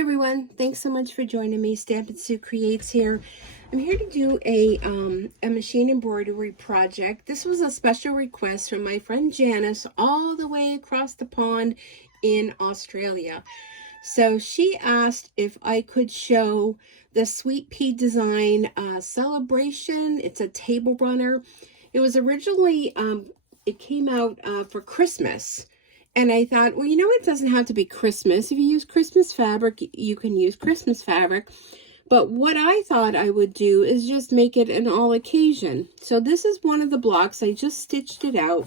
everyone, thanks so much for joining me. Stampin' Sue Creates here. I'm here to do a machine embroidery project. This was a special request from my friend Janice all the way across the pond in Australia. So she asked if I could show the Sweet Pea design celebration. It's a table runner. It was originally, it came out for Christmas. And I thought, well, you know, it doesn't have to be Christmas. If you use Christmas fabric, you can use Christmas fabric. But what I thought I would do is just make it an all occasion. So this is one of the blocks. I just stitched it out.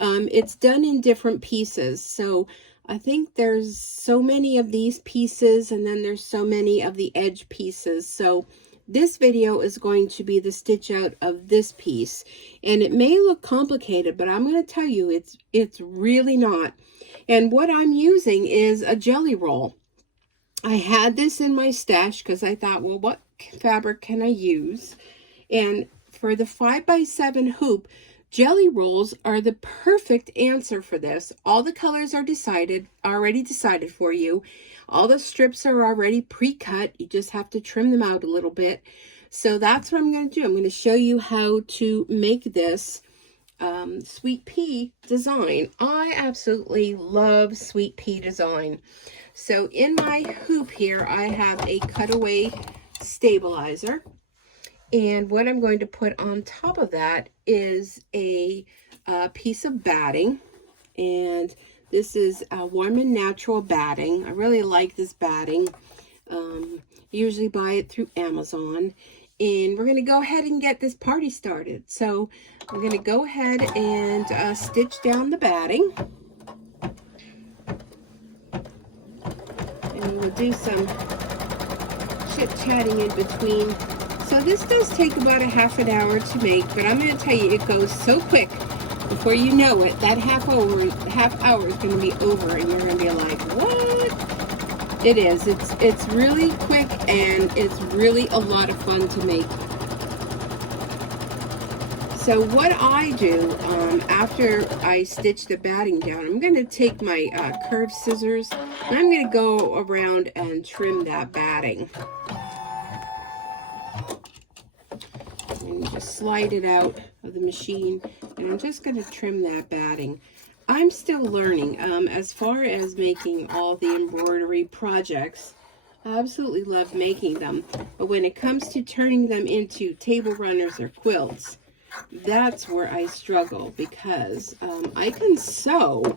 It's done in different pieces. So I think there's so many of these pieces, and then there's so many of the edge pieces. So this video is going to be the stitch out of this piece, and it may look complicated, but I'm going to tell you it's really not. And what I'm using is a jelly roll. I had this in my stash because I thought, well, what fabric can I use? And for the 5x7 hoop, jelly rolls are the perfect answer for this. All the colors are already decided for you. All the strips are already pre-cut. You just have to trim them out a little bit. So that's what I'm going to do. I'm going to show you how to make this Sweet Pea design. I absolutely love Sweet Pea design. So in my hoop here, I have a cutaway stabilizer. And what I'm going to put on top of that is a piece of batting. And this is Warm and Natural batting. I really like this batting. Usually buy it through Amazon. And we're going to go ahead and get this party started. So I'm going to go ahead and stitch down the batting. And we'll do some chit-chatting in between. So this does take about a half an hour to make, but I'm going to tell you, it goes so quick. Before you know it, that half hour is going to be over, and you're going to be like, what? It is. It's really quick, and it's really a lot of fun to make. So what I do after I stitch the batting down, I'm going to take my curved scissors, and I'm going to go around and trim that batting. And just slide it out of the machine, and I'm just going to trim that batting. I'm still learning as far as making all the embroidery projects. I absolutely love making them, but when it comes to turning them into table runners or quilts, that's where I struggle, because I can sew,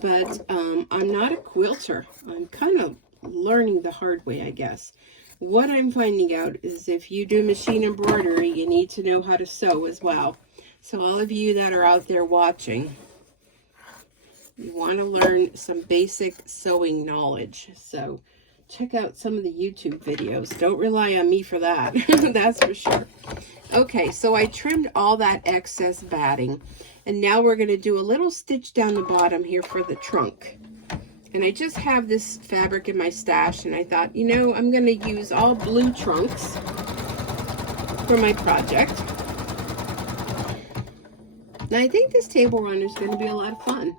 but I'm not a quilter. I'm kind of learning the hard way, I guess. What I'm finding out is if you do machine embroidery, you need to know how to sew as well. So all of you that are out there watching, you want to learn some basic sewing knowledge. So check out some of the YouTube videos. Don't rely on me for that. That's for sure. Okay, so I trimmed all that excess batting. And now we're going to do a little stitch down the bottom here for the trunk. And I just have this fabric in my stash, and I thought, you know, I'm going to use all blue trunks for my project. And I think this table runner is going to be a lot of fun.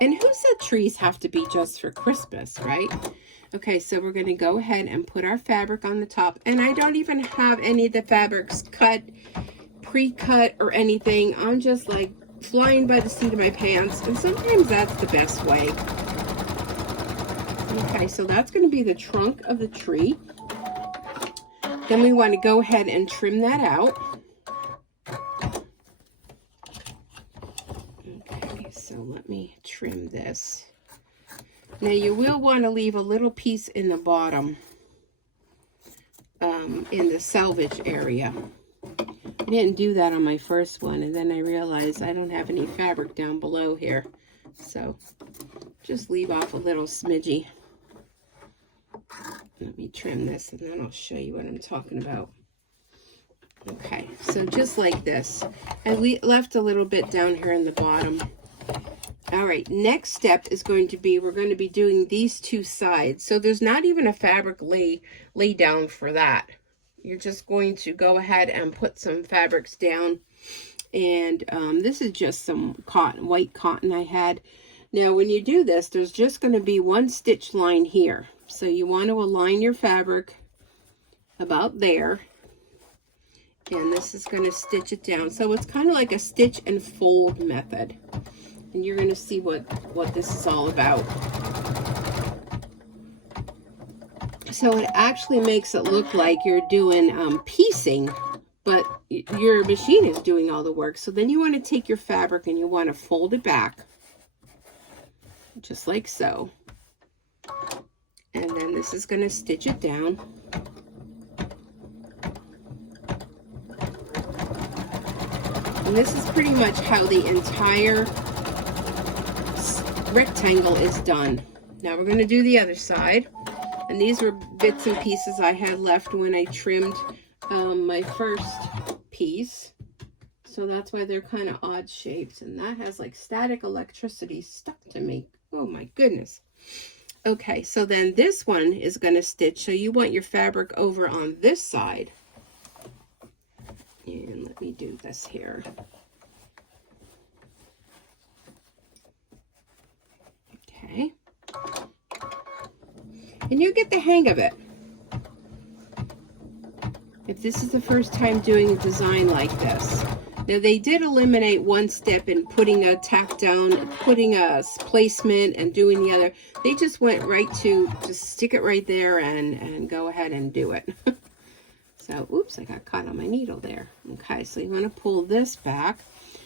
And who said trees have to be just for Christmas, right? Okay, so we're going to go ahead and put our fabric on the top. And I don't even have any of the fabrics cut, pre-cut, or anything. I'm just like flying by the seat of my pants. And sometimes that's the best way. Okay, so that's going to be the trunk of the tree. Then we want to go ahead and trim that out. Okay, so let me trim this. Now you will want to leave a little piece in the bottom, in the selvage area. I didn't do that on my first one, and then I realized I don't have any fabric down below here. So just leave off a little smidgy. Let me trim this, and then I'll show you what I'm talking about. Okay, so just like this. I left a little bit down here in the bottom. All right, next step is going to be, we're going to be doing these two sides. So there's not even a fabric lay down for that. You're just going to go ahead and put some fabrics down. And this is just some cotton, white cotton I had. Now, when you do this, there's just going to be one stitch line here. So you want to align your fabric about there. And this is going to stitch it down. So it's kind of like a stitch and fold method. And you're going to see what this is all about. So it actually makes it look like you're doing piecing, but your machine is doing all the work. So then you want to take your fabric and you want to fold it back, just like so. And then this is going to stitch it down. And this is pretty much how the entire rectangle is done. Now we're going to do the other side. And these were bits and pieces I had left when I trimmed my first piece. So that's why they're kind of odd shapes. And that has like static electricity stuck to me. Oh my goodness. Okay, so then this one is going to stitch. So you want your fabric over on this side. And let me do this here. Okay. And you'll get the hang of it. If this is the first time doing a design like this. Now they did eliminate one step in putting a tack down, putting a placement and doing the other. They just went right to just stick it right there and go ahead and do it. So, oops, I got caught on my needle there. Okay, so you want to pull this back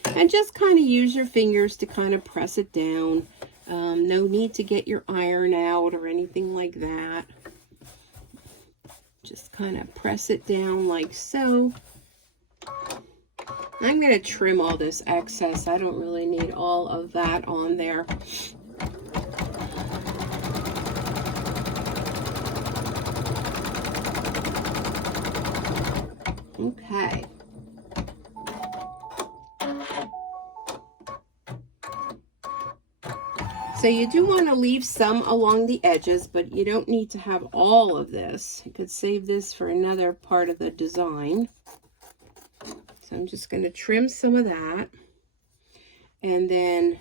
and just kind of use your fingers to kind of press it down. No need to get your iron out or anything like that. Just kind of press it down like so. I'm going to trim all this excess. I don't really need all of that on there. Okay. So you do want to leave some along the edges, but you don't need to have all of this. You could save this for another part of the design. So I'm just going to trim some of that. And then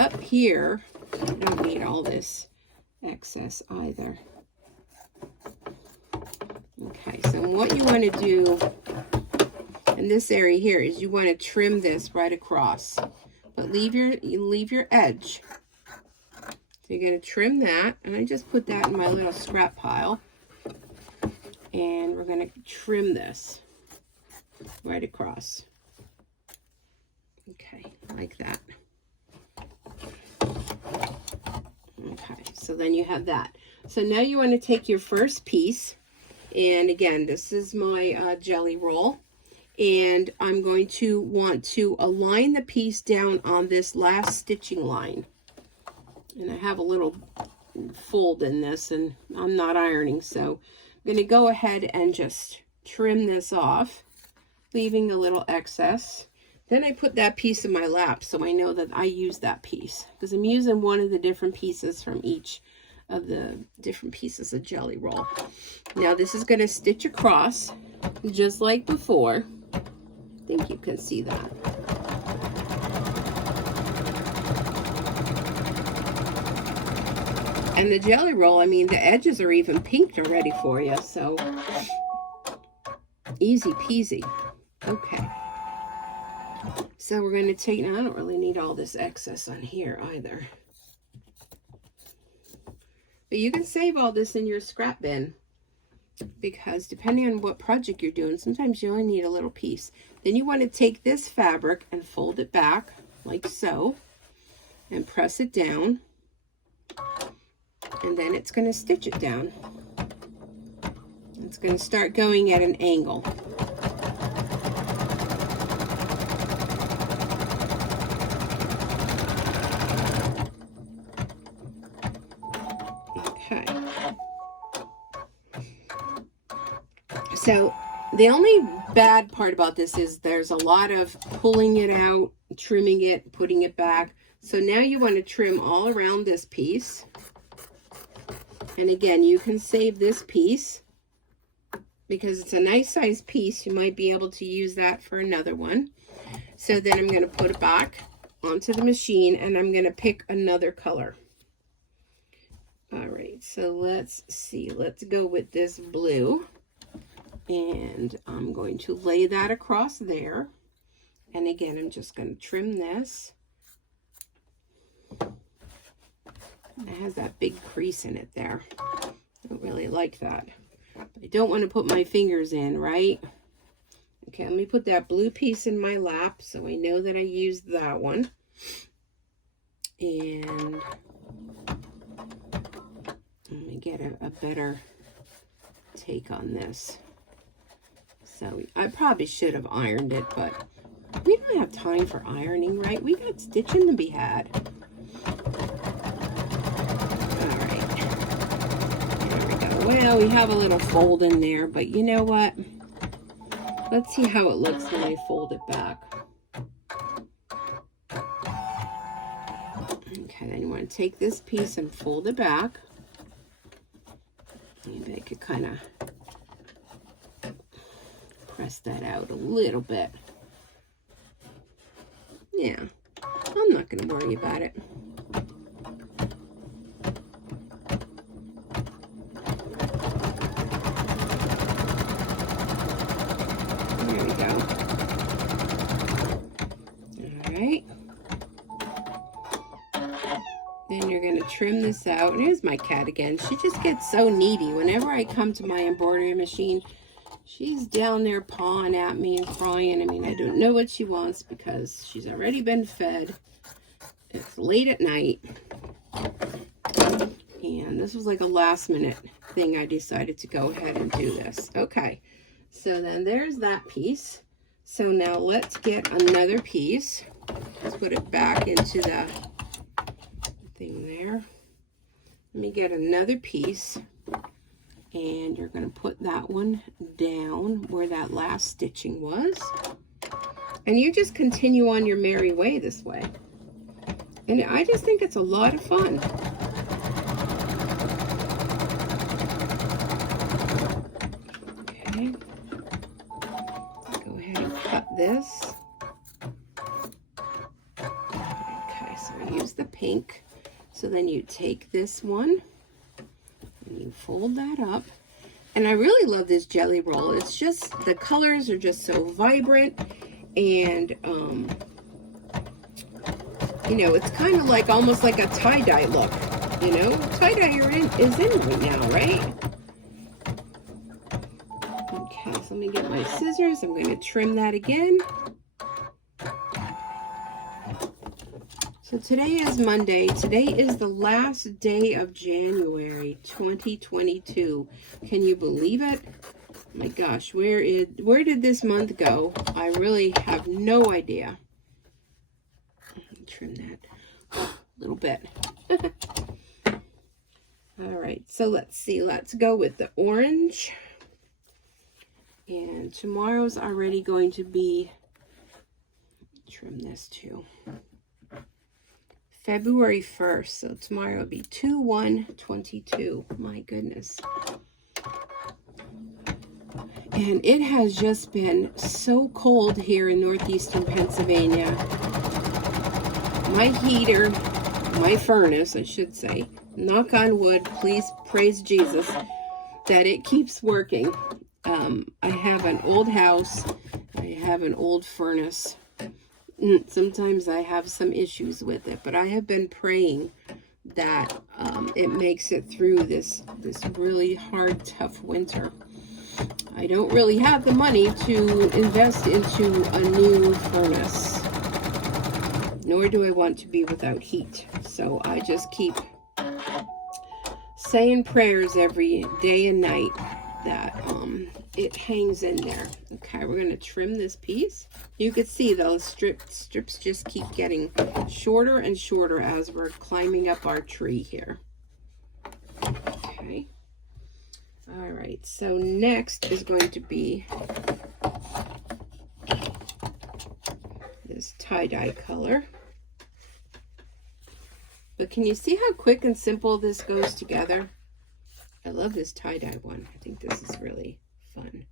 up here, I don't need all this excess either. Okay, so what you want to do in this area here is you want to trim this right across. But leave your edge. So you're going to trim that, and I just put that in my little scrap pile. And we're going to trim this right across. Okay, like that. Okay, so then you have that. So now you want to take your first piece, and again, this is my jelly roll. And I'm going to want to align the piece down on this last stitching line. And I have a little fold in this, and I'm not ironing, so I'm going to go ahead and just trim this off, leaving a little excess. Then I put that piece in my lap so I know that I use that piece, because I'm using one of the different pieces from each of the different pieces of jelly roll. Now this is going to stitch across just like before. I think you can see that. And the jelly roll, I mean, the edges are even pinked already for you, so easy peasy. Okay. So we're going to take, now I don't really need all this excess on here either. But you can save all this in your scrap bin, because depending on what project you're doing, sometimes you only need a little piece. Then you want to take this fabric and fold it back like so and press it down. And then it's going to stitch it down. It's going to start going at an angle. Okay. So the only bad part about this is there's a lot of pulling it out, trimming it, putting it back. So now you want to trim all around this piece. And again, you can save this piece because it's a nice size piece. You might be able to use that for another one. So then I'm going to put it back onto the machine, and I'm going to pick another color. All right, so let's see. Let's go with this blue. And I'm going to lay that across there. And again, I'm just going to trim this. It has that big crease in it there. I don't really like that. I don't want to put my fingers in, right? Okay, let me put that blue piece in my lap so I know that I used that one. And let me get a better take on this. So I probably should have ironed it, but we don't have time for ironing, right? We got stitching to be had. All right. There we go. Well, we have a little fold in there, but you know what? Let's see how it looks when I fold it back. Okay, then you want to take this piece and fold it back. Maybe I could kind of press that out a little bit. Yeah, I'm not going to worry about it. There we go. All right. Then you're going to trim this out. And here's my cat again. She just gets so needy. Whenever I come to my embroidery machine, she's down there pawing at me and crying. I mean, I don't know what she wants because she's already been fed. It's late at night. And this was like a last minute thing. I decided to go ahead and do this. Okay, so then there's that piece. So now let's get another piece. Let's put it back into the thing there. Let me get another piece. And you're going to put that one down where that last stitching was. And you just continue on your merry way this way. And I just think it's a lot of fun. Okay. Go ahead and cut this. Okay, so I use the pink. So then you take this one. You fold that up, and I really love this jelly roll. It's just, the colors are just so vibrant, and you know, it's kind of like almost like a tie-dye look. You know, tie-dye is in right now, right? Okay, so let me get my scissors. I'm going to trim that again. So today is Monday. Today is the last day of January 2022. Can you believe it? Oh my gosh, where did this month go? I really have no idea. Trim that a little bit. All right, so let's see. Let's go with the orange. And tomorrow's already going to be, trim this too. February 1st, so tomorrow will be 2/1/22. My goodness. And it has just been so cold here in northeastern Pennsylvania. My heater, my furnace, I should say, knock on wood, please praise Jesus, that it keeps working. I have an old house. I have an old furnace. Sometimes I have some issues with it, but I have been praying that it makes it through this really hard, tough winter. I don't really have the money to invest into a new furnace, nor do I want to be without heat. So I just keep saying prayers every day and night that it hangs in there. Okay, we're going to trim this piece. You can see those strips just keep getting shorter and shorter as we're climbing up our tree here. Okay. All right, so next is going to be this tie-dye color. But can you see how quick and simple this goes together? I love this tie-dye one. I think this is really fun.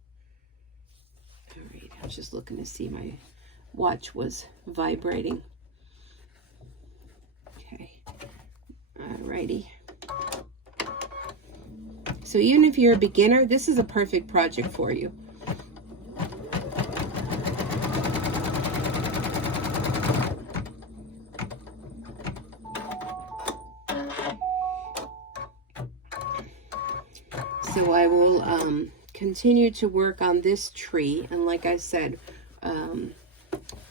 All right, I was just looking to see, my watch was vibrating. Okay, alrighty. So even if you're a beginner, this is a perfect project for you. So I will continue to work on this tree, and like I said,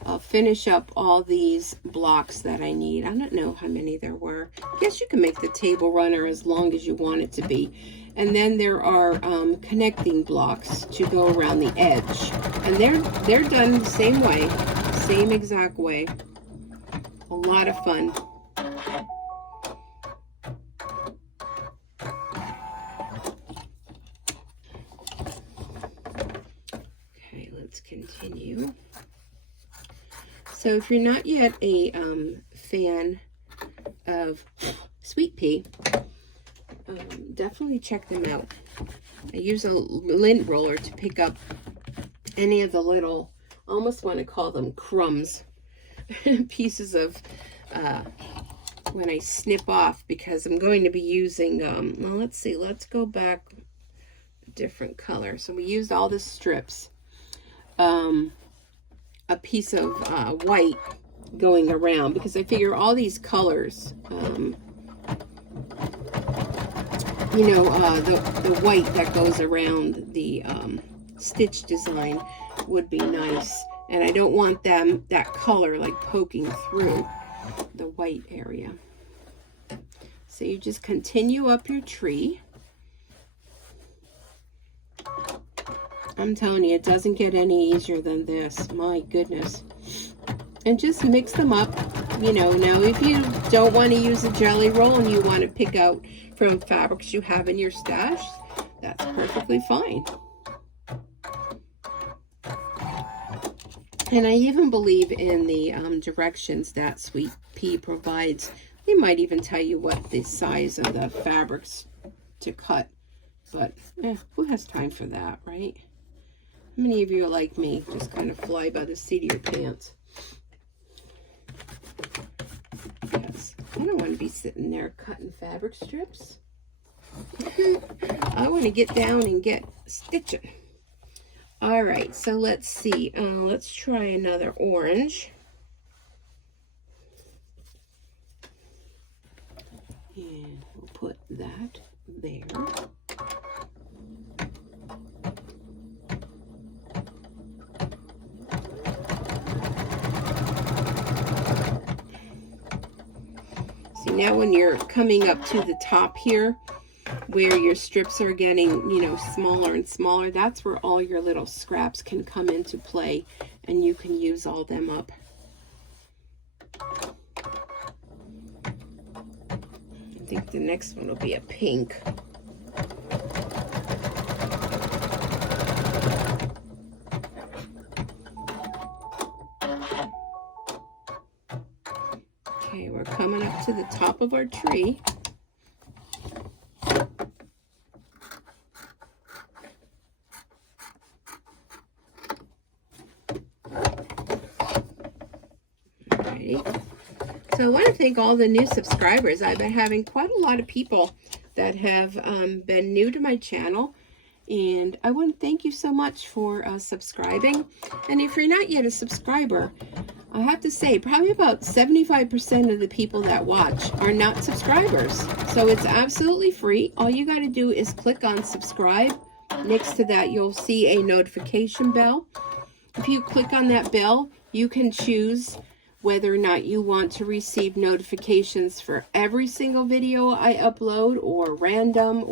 I'll finish up all these blocks that I need. I don't know how many there were. I guess you can make the table runner as long as you want it to be. And then there are connecting blocks to go around the edge. And they're done the same way, same exact way. A lot of fun. Okay, let's continue. So if you're not yet a fan of Sweet Pea, definitely check them out. I use a lint roller to pick up any of the little, I almost want to call them crumbs, pieces of when I snip off, because I'm going to be using, well, let's see, let's go back a different color. So we used all the strips. A piece of white going around, because I figure all these colors, you know, the white that goes around the stitch design would be nice, and I don't want that color like poking through the white area. So you just continue up your tree. I'm telling you, it doesn't get any easier than this. My goodness. And just mix them up. You know, now if you don't want to use a jelly roll and you want to pick out from fabrics you have in your stash, that's perfectly fine. And I even believe in the directions that Sweet Pea provides. They might even tell you what the size of the fabrics to cut. But who has time for that, right? How many of you are like me, just kind of fly by the seat of your pants? Yes, I don't want to be sitting there cutting fabric strips. I want to get down and get stitching. All right, so let's see. Let's try another orange. And we'll put that there. Now when you're coming up to the top here, where your strips are getting, you know, smaller and smaller, that's where all your little scraps can come into play, and you can use all them up. I think the next one will be a pink. Okay, we're coming up to the top of our tree. Alrighty. So I want to thank all the new subscribers. I've been having quite a lot of people that have been new to my channel. And I want to thank you so much for subscribing. And if you're not yet a subscriber, I have to say, probably about 75% of the people that watch are not subscribers. So it's absolutely free. All you got to do is click on subscribe. Next to that, you'll see a notification bell. If you click on that bell, you can choose whether or not you want to receive notifications for every single video I upload, or random,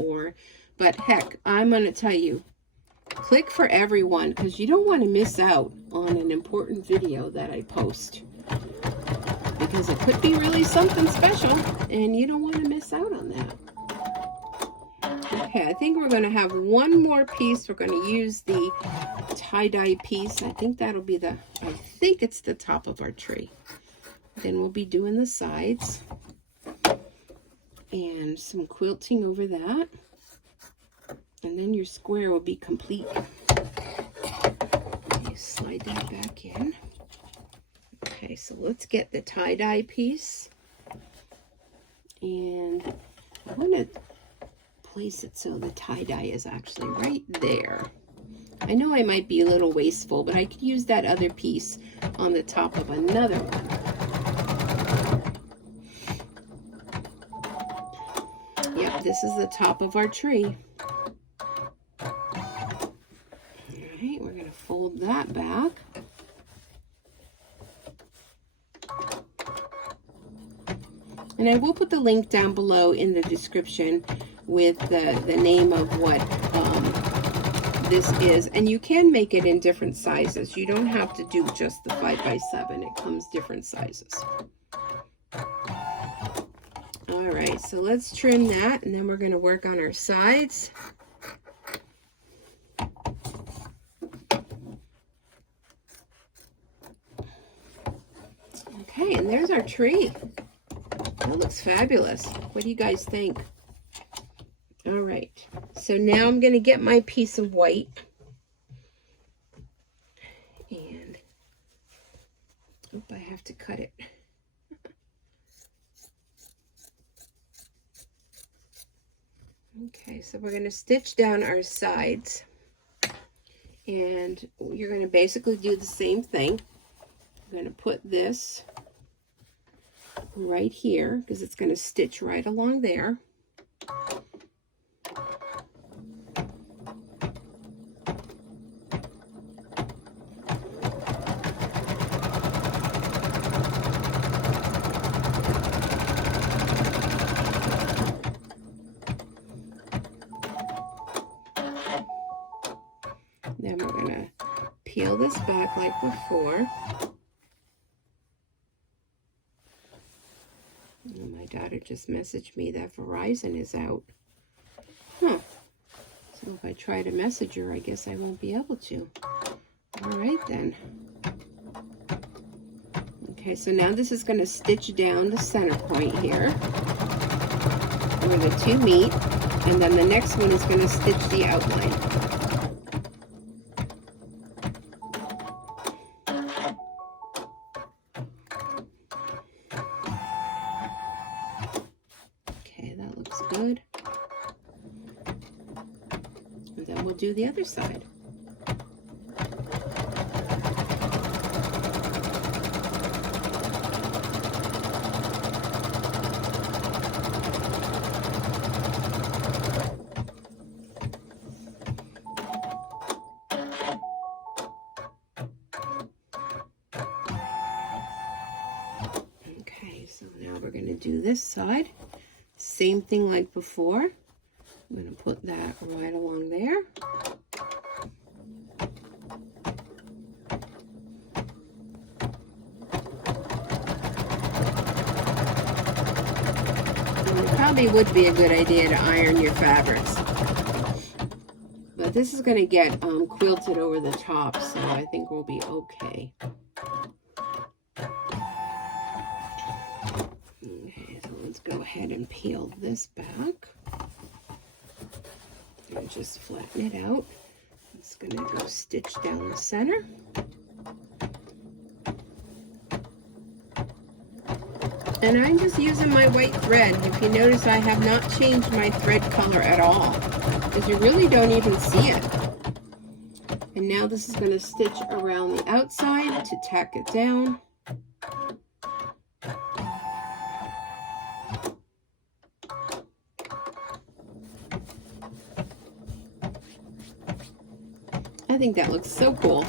but heck, I'm going to tell you, click for everyone, because you don't want to miss out on an important video that I post, because it could be really something special and you don't want to miss out on that. Okay, I think we're going to have one more piece. We're going to use the tie-dye piece. I think that'll be I think it's the top of our tree. Then we'll be doing the sides and some quilting over that. And then your square will be complete. You slide that back in. Okay, so let's get the tie-dye piece. And I want to place it so the tie-dye is actually right there. I know I might be a little wasteful, but I could use that other piece on the top of another one. Yep, this is the top of our tree. All right, we're going to fold that back. And I will put the link down below in the description with the name of what this is. And you can make it in different sizes. You don't have to do just the 5x7. It comes different sizes. All right, so let's trim that, and then we're going to work on our sides. Okay, and there's our tree. That looks fabulous. What do you guys think? All right, so now I'm going to get my piece of white. And, I have to cut it. Okay, so we're going to stitch down our sides. And you're going to basically do the same thing. I'm going to put this right here because it's going to stitch right along there. Then we're going to peel this back like before. Oh, my daughter just messaged me that Verizon is out. Huh. So if I try to message her, I guess I won't be able to. All right then. Okay, so now this is going to stitch down the center point here where the two meet, and then the next one is going to stitch the outline. Good. And then we'll do the other side. Okay, so now we're going to do this side. Same thing like before. I'm going to put that right along there. And it probably would be a good idea to iron your fabrics. But this is going to get quilted over the top, so I think we'll be okay. Go ahead and peel this back and just flatten it out. It's going to go stitch down the center. And I'm just using my white thread. If you notice, I have not changed my thread color at all because you really don't even see it. And now this is going to stitch around the outside to tack it down. I think that looks so cool.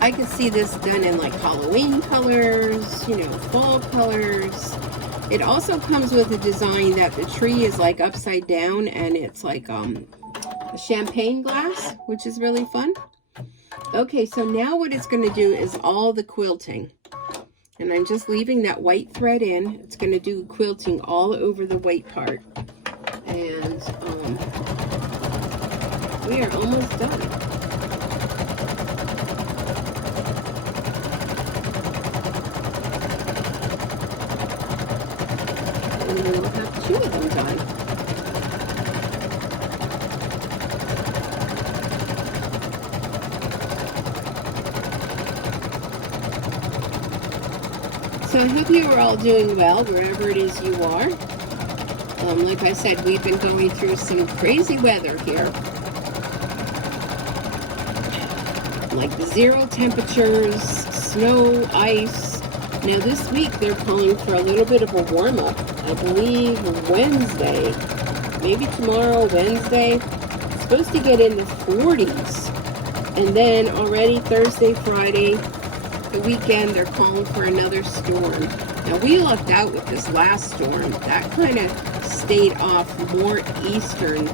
I could see this done in like Halloween colors, you know, fall colors. It also comes with a design that the tree is like upside down and it's like a champagne glass, which is really fun. Okay, so now what it's going to do is all the quilting. And I'm just leaving that white thread in. It's going to do quilting all over the white part. And we are almost done. And we'll have 2 of them done. So So I hope you are all doing well wherever it is you are. Like I said, we've been going through some crazy weather here. Like the 0 temperatures, snow, ice. Now this week they're calling for a little bit of a warm-up. I believe Wednesday, maybe tomorrow, Wednesday. It's supposed to get in the 40s. And then already Thursday, Friday, the weekend, they're calling for another storm. Now we lucked out with this last storm. That kind of stayed off more eastern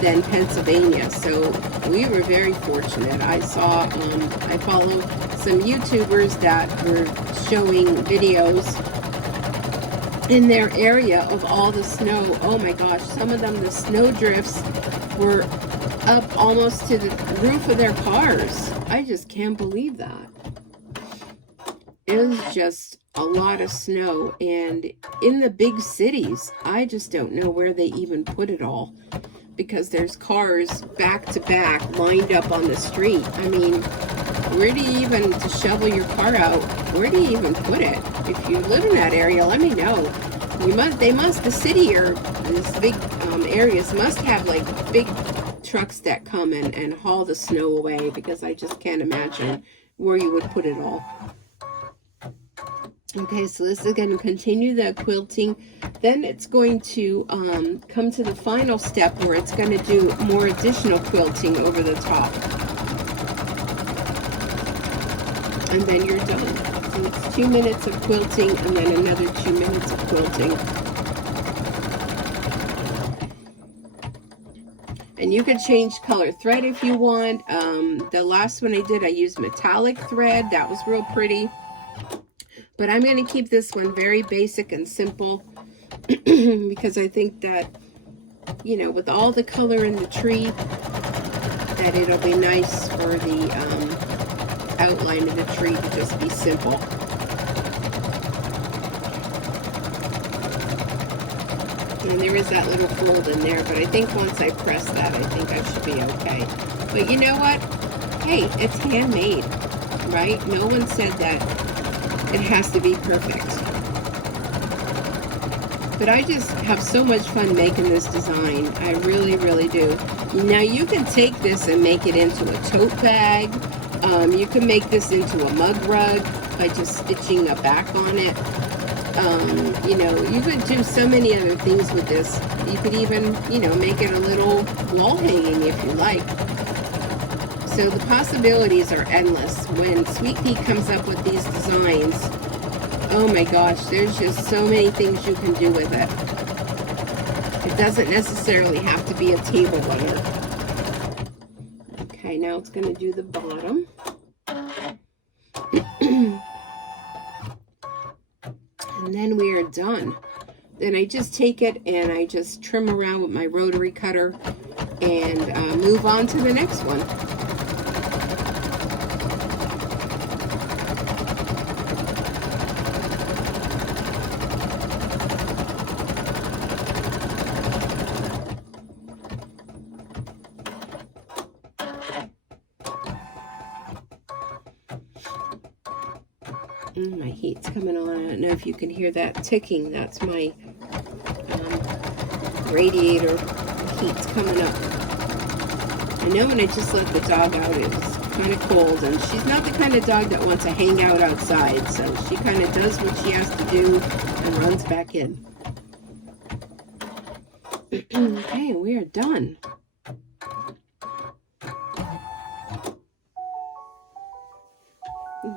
than Pennsylvania, so we were very fortunate. I saw, I follow some YouTubers that were showing videos in their area of all the snow. Oh my gosh, some of them, the snow drifts were up almost to the roof of their cars. I just can't believe that. It was just a lot of snow, and in the big cities, I just don't know where they even put it all, because there's cars back to back lined up on the street. I mean, where do you even, to shovel your car out, where do you even put it? If you live in that area, let me know. The city or these big areas must have like big trucks that come and haul the snow away, because I just can't imagine where you would put it all. Okay, so this is going to continue the quilting. Then it's going to come to the final step where it's going to do more additional quilting over the top. And then you're done. So it's 2 minutes of quilting and then another 2 minutes of quilting. And you could change color thread if you want. The last one I did, I used metallic thread. That was real pretty. But I'm going to keep this one very basic and simple because I think that, you know, with all the color in the tree, that it'll be nice for the outline of the tree to just be simple. And there is that little fold in there, but I think once I press that, I think I should be okay. But you know what? Hey, it's handmade, right? No one said that it has to be perfect. But I just have so much fun making this design. I really, really do. Now you can take this and make it into a tote bag. You can make this into a mug rug by just stitching a back on it. You know, you could do so many other things with this. You could even, you know, make it a little wall hanging if you like. So the possibilities are endless. When Sweet Pea comes up with these designs, oh my gosh, there's just so many things you can do with it. It doesn't necessarily have to be a table layer. Okay, now it's going to do the bottom. And then we are done. Then I just take it and I just trim around with my rotary cutter and move on to the next one. My heat's coming on. I don't know if you can hear that ticking. That's my radiator. Heat's coming up. I know when I just let the dog out, it was kind of cold, and she's not the kind of dog that wants to hang out outside, so she kind of does what she has to do and runs back in. Okay, we are done.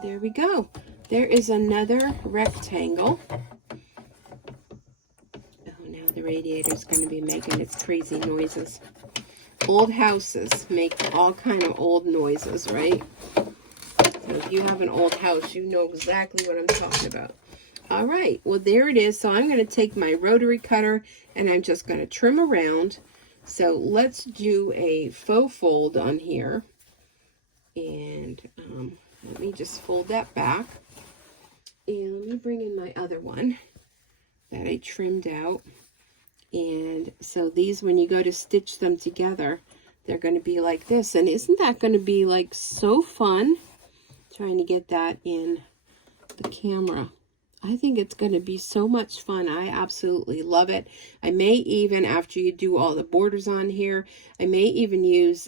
There we go. There is another rectangle. Oh, now the radiator's going to be making its crazy noises. Old houses make all kind of old noises, right? So if you have an old house, you know exactly what I'm talking about. All right, well, there it is. So I'm going to take my rotary cutter and I'm just going to trim around. So let's do a faux fold on here. And let me just fold that back. And let me bring in my other one that I trimmed out. And so these, when you go to stitch them together, they're going to be like this. And isn't that going to be like so fun? Trying to get that in the camera. I think it's going to be so much fun. I absolutely love it. I may even, after you do all the borders on here, I may even use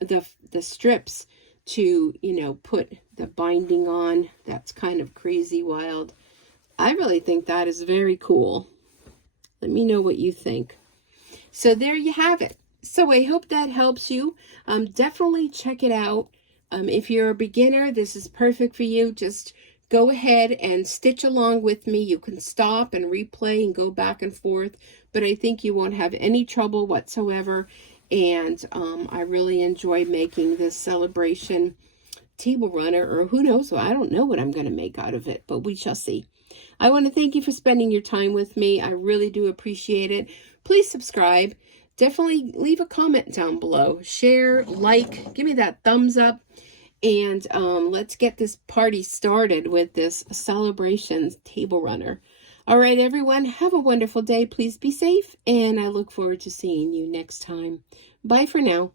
the strips to, you know, put the binding on. That's kind of crazy wild. I really think that is very cool. Let me know what you think. So there you have it. So I hope that helps you. Definitely check it out. If you're a beginner, this is perfect for you. Just go ahead and stitch along with me. You can stop and replay and go back and forth, but I think you won't have any trouble whatsoever. And I really enjoy making this celebration table runner, or who knows, I don't know what I'm going to make out of it, but we shall see. I want to thank you for spending your time with me. I really do appreciate it. Please subscribe. Definitely leave a comment down below. Share, like, give me that thumbs up. And let's get this party started with this celebration table runner. All right, everyone, have a wonderful day. Please be safe, and I look forward to seeing you next time. Bye for now.